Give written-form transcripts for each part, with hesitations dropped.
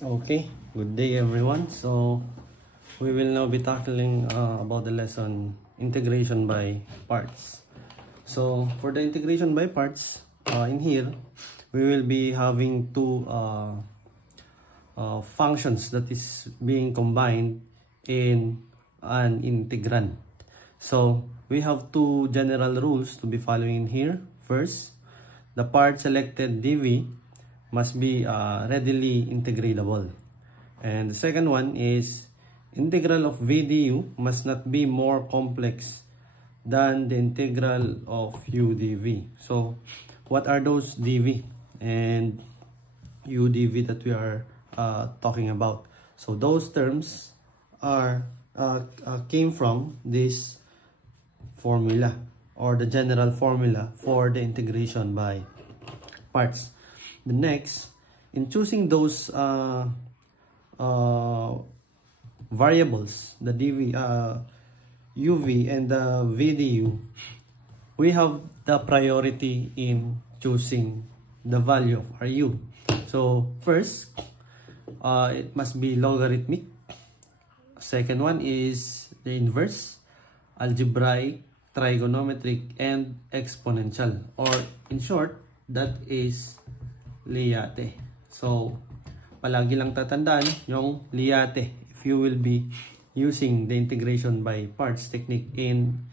Okay, good day everyone. So we will now be tackling about the lesson integration by parts. So for the integration by parts, in here we will be having two functions that is being combined in an integrand. So we have two general rules to be following in here. First, the part selected dv must be readily integratable. And the second one is integral of v du must not be more complex than the integral of u dv. So what are those dv and u dv that we are talking about? So those terms are came from this formula or the general formula for the integration by parts. The next, in choosing those variables, the dv, uv and the vdu, we have the priority in choosing the value of ru. So first, it must be logarithmic. Second one is the inverse, algebraic, trigonometric, and exponential, or in short, that is Liate. So palagi lang tatandaan yung Liate if you will be using the integration by parts technique in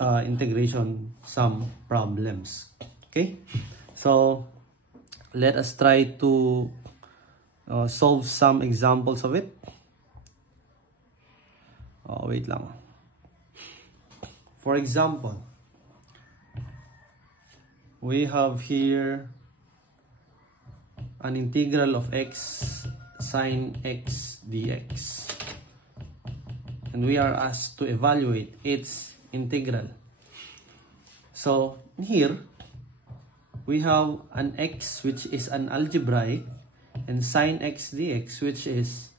integration sum problems. Okay, so let us try to solve some examples of it. Wait lang. For example, we have here an integral of x sine x dx, and we are asked to evaluate its integral. So here we have an x which is an algebraic and sine x dx which is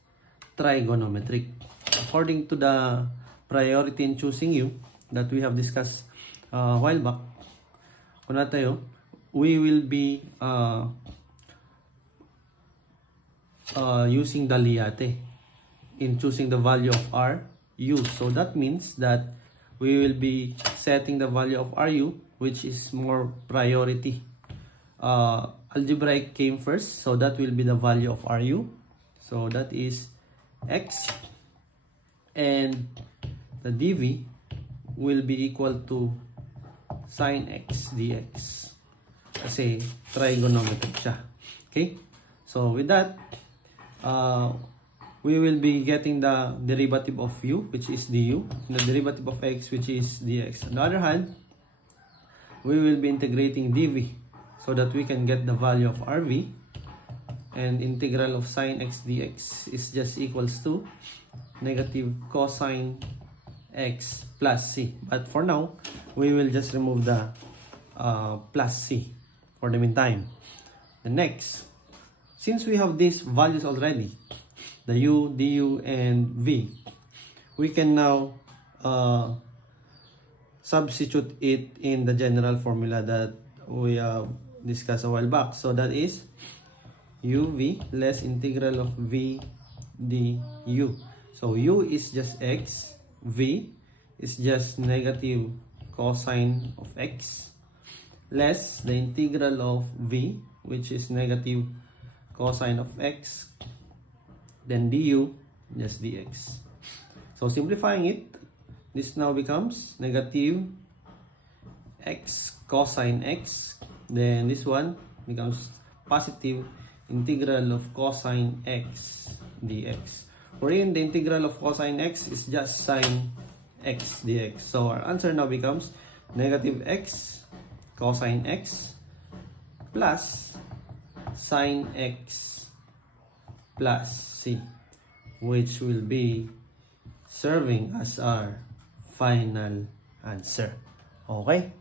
trigonometric. According to the priority in choosing u that we have discussed a while back, kuna tayo, we will be using the Liate in choosing the value of ru. So that means that we will be setting the value of ru which is more priority. Algebraic came first, so that will be the value of ru. So that is x, and the dv will be equal to sine x dx kasi trigonometric siya. Okay, so with that, we will be getting the derivative of u which is du, and the derivative of x which is dx. On the other hand, we will be integrating dv so that we can get the value of rv, and integral of sine x dx is just equals to negative cosine x plus c. But for now, we will just remove the plus c for the meantime. The next, since we have these values already, the u, du, and v, we can now substitute it in the general formula that we discussed a while back. So that is uv less integral of v du. So u is just x, v is just negative cosine of x, less the integral of v which is negative cosine of x, then du just dx. So simplifying it, this now becomes negative x cosine x, then this one becomes positive integral of cosine x dx, wherein the integral of cosine x is just sine x dx. So our answer now becomes negative x cosine x plus sine x plus c, which will be serving as our final answer. Okay?